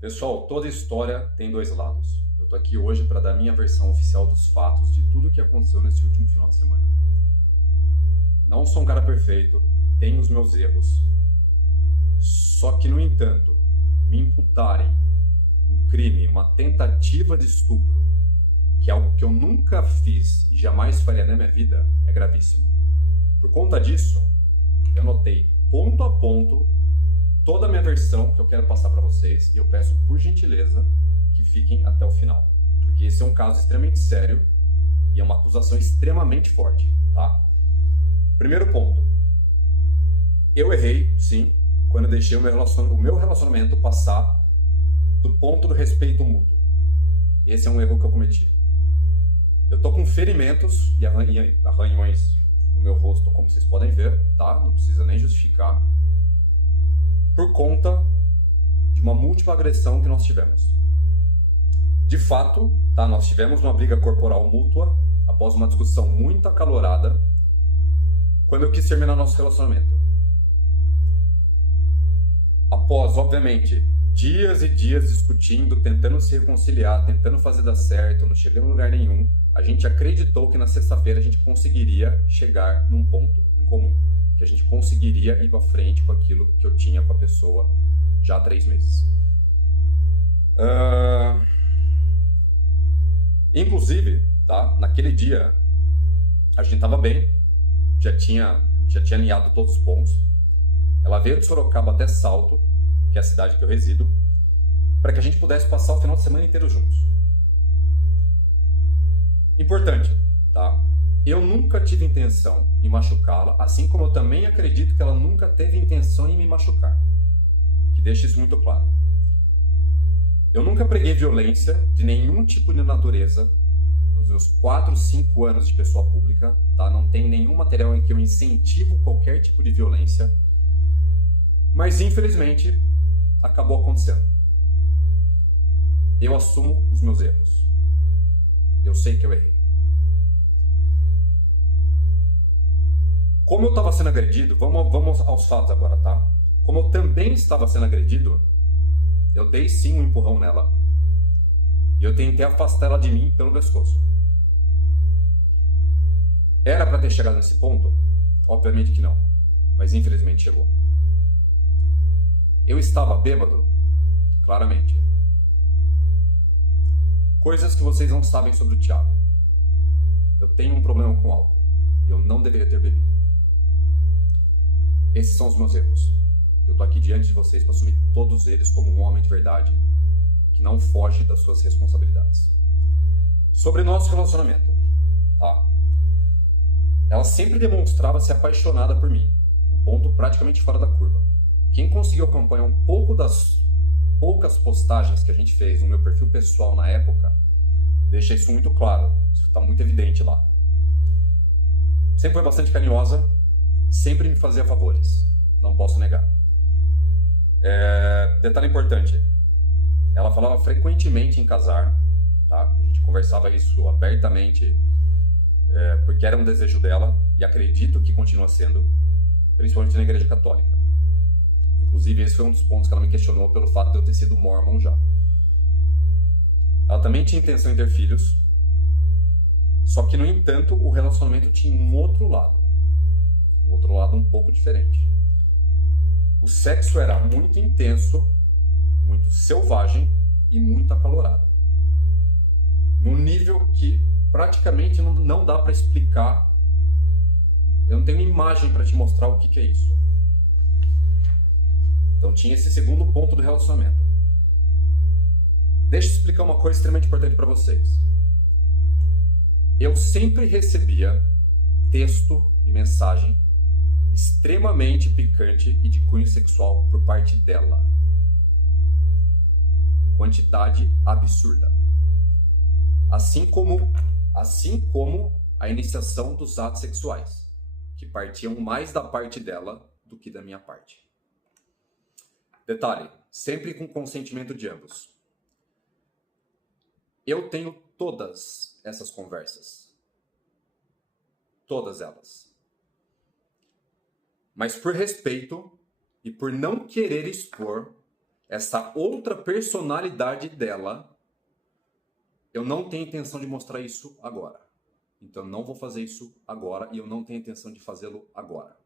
Pessoal, toda história tem dois lados. Eu tô aqui hoje para dar minha versão oficial dos fatos de tudo o que aconteceu nesse último final de semana. Não sou um cara perfeito, tenho os meus erros. Só que, no entanto, me imputarem um crime, uma tentativa de estupro, que é algo que eu nunca fiz e jamais faria na minha vida, é gravíssimo. Por conta disso, eu anotei ponto a ponto toda a minha versão que eu quero passar para vocês e eu peço, por gentileza, que fiquem até o final. Porque esse é um caso extremamente sério e é uma acusação extremamente forte, tá? Primeiro ponto. Eu errei, sim, quando eu deixei o meu relacionamento passar do ponto do respeito mútuo. Esse é um erro que eu cometi. Eu tô com ferimentos e arranhões no meu rosto, como vocês podem ver, tá? Não precisa nem justificar. Por conta de uma múltipla agressão que nós tivemos. De fato, tá? Nós tivemos uma briga corporal mútua após uma discussão muito acalorada quando eu quis terminar nosso relacionamento. Após, obviamente, dias e dias discutindo, tentando se reconciliar, tentando fazer dar certo, não chegando em lugar nenhum, a gente acreditou que na sexta-feira a gente conseguiria chegar num ponto em comum, que a gente conseguiria ir para frente com aquilo que eu tinha com a pessoa já há 3 meses. Inclusive, tá? Naquele dia, a gente estava bem, já tinha alinhado todos os pontos. Ela veio de Sorocaba até Salto, que é a cidade que eu resido, para que a gente pudesse passar o final de semana inteiro juntos. Importante, tá? Eu nunca tive intenção em machucá-la, assim como eu também acredito que ela nunca teve intenção em me machucar. Que deixe isso muito claro. Eu nunca preguei violência de nenhum tipo de natureza nos meus 4, 5 anos de pessoa pública, tá? Não tem nenhum material em que eu incentivo qualquer tipo de violência. Mas, infelizmente, acabou acontecendo. Eu assumo os meus erros. Eu sei que eu errei. Como eu estava sendo agredido, vamos aos fatos agora, tá? Como eu também estava sendo agredido, eu dei sim um empurrão nela. E eu tentei afastar ela de mim pelo pescoço. Era para ter chegado nesse ponto? Obviamente que não. Mas infelizmente chegou. Eu estava bêbado? Claramente. Coisas que vocês não sabem sobre o Thiago. Eu tenho um problema com álcool. E eu não deveria ter bebido. Esses são os meus erros. Eu tô aqui diante de vocês para assumir todos eles como um homem de verdade que não foge das suas responsabilidades. Sobre nosso relacionamento, tá? Ela sempre demonstrava ser apaixonada por mim, um ponto praticamente fora da curva. Quem conseguiu acompanhar um pouco das poucas postagens que a gente fez no meu perfil pessoal na época, deixa isso muito claro, isso está muito evidente lá. Sempre foi bastante carinhosa, sempre me fazia favores, não posso negar. Detalhe importante, ela falava frequentemente em casar, tá? A gente conversava isso abertamente, porque era um desejo dela e acredito que continua sendo, principalmente na igreja católica. Inclusive, esse foi um dos pontos que ela me questionou pelo fato de eu ter sido mormon já. Ela também tinha intenção em ter filhos, só que, no entanto, o relacionamento tinha um outro lado um pouco diferente. O sexo era muito intenso, muito selvagem e muito acalorado. Num nível que praticamente não dá para explicar. Eu não tenho imagem para te mostrar o que é isso. Então tinha esse segundo ponto do relacionamento. Deixa eu explicar uma coisa extremamente importante para vocês. Eu sempre recebia texto e mensagem extremamente picante e de cunho sexual por parte dela. Em quantidade absurda. Assim como a iniciação dos atos sexuais, que partiam mais da parte dela do que da minha parte. Detalhe, sempre com consentimento de ambos. Eu tenho todas essas conversas. Todas elas. Mas por respeito e por não querer expor, essa outra personalidade dela, eu não tenho intenção de mostrar isso agora. Então, eu não vou fazer isso agora e eu não tenho intenção de fazê-lo agora.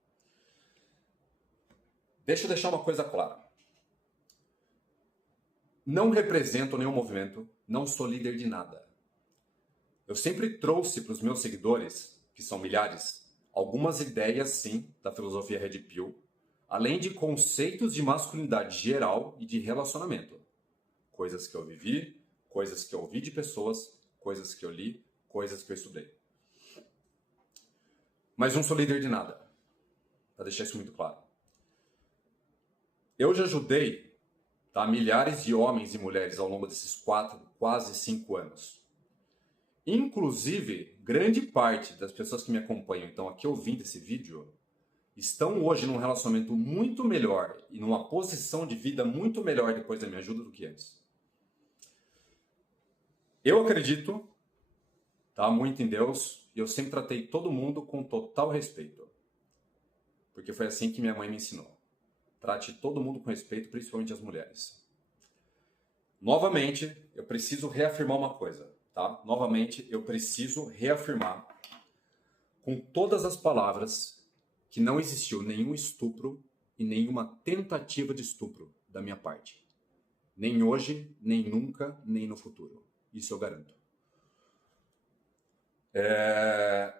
Deixa eu deixar uma coisa clara. Não represento nenhum movimento, não sou líder de nada. Eu sempre trouxe para os meus seguidores, que são milhares, algumas ideias, sim, da filosofia Red Pill, além de conceitos de masculinidade geral e de relacionamento. Coisas que eu vivi, coisas que eu ouvi de pessoas, coisas que eu li, coisas que eu estudei. Mas não sou líder de nada, para deixar isso muito claro. Eu já ajudei, tá, milhares de homens e mulheres ao longo desses 4, quase 5 anos. Inclusive, grande parte das pessoas que me acompanham, então aqui ouvindo esse vídeo, estão hoje num relacionamento muito melhor e numa posição de vida muito melhor depois da minha ajuda do que antes. Eu acredito, tá, muito em Deus, e eu sempre tratei todo mundo com total respeito. Porque foi assim que minha mãe me ensinou. Trate todo mundo com respeito, principalmente as mulheres. Novamente, eu preciso reafirmar uma coisa, tá? Novamente, eu preciso reafirmar com todas as palavras que não existiu nenhum estupro e nenhuma tentativa de estupro da minha parte. Nem hoje, nem nunca, nem no futuro. Isso eu garanto. É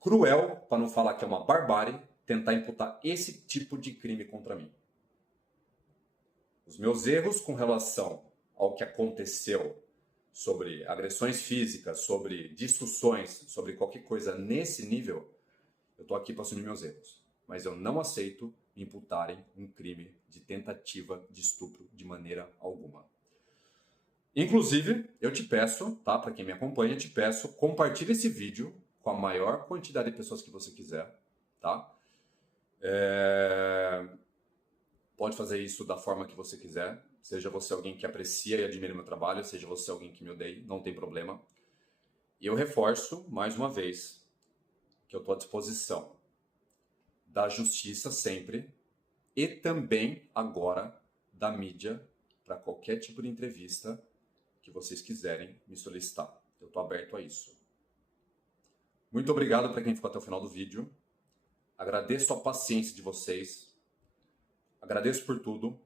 cruel, para não falar que é uma barbárie, tentar imputar esse tipo de crime contra mim. Os meus erros com relação ao que aconteceu sobre agressões físicas, sobre discussões, sobre qualquer coisa nesse nível, eu estou aqui para assumir meus erros. Mas eu não aceito me imputarem um crime de tentativa de estupro de maneira alguma. Inclusive, eu te peço, tá, para quem me acompanha, te peço, compartilhe esse vídeo com a maior quantidade de pessoas que você quiser, tá? Pode fazer isso da forma que você quiser, seja você alguém que aprecia e admira meu trabalho, seja você alguém que me odeia, não tem problema. E eu reforço, mais uma vez, que eu estou à disposição da justiça sempre e também agora da mídia para qualquer tipo de entrevista que vocês quiserem me solicitar. Eu estou aberto a isso. Muito obrigado para quem ficou até o final do vídeo. Agradeço a paciência de vocês. Agradeço por tudo.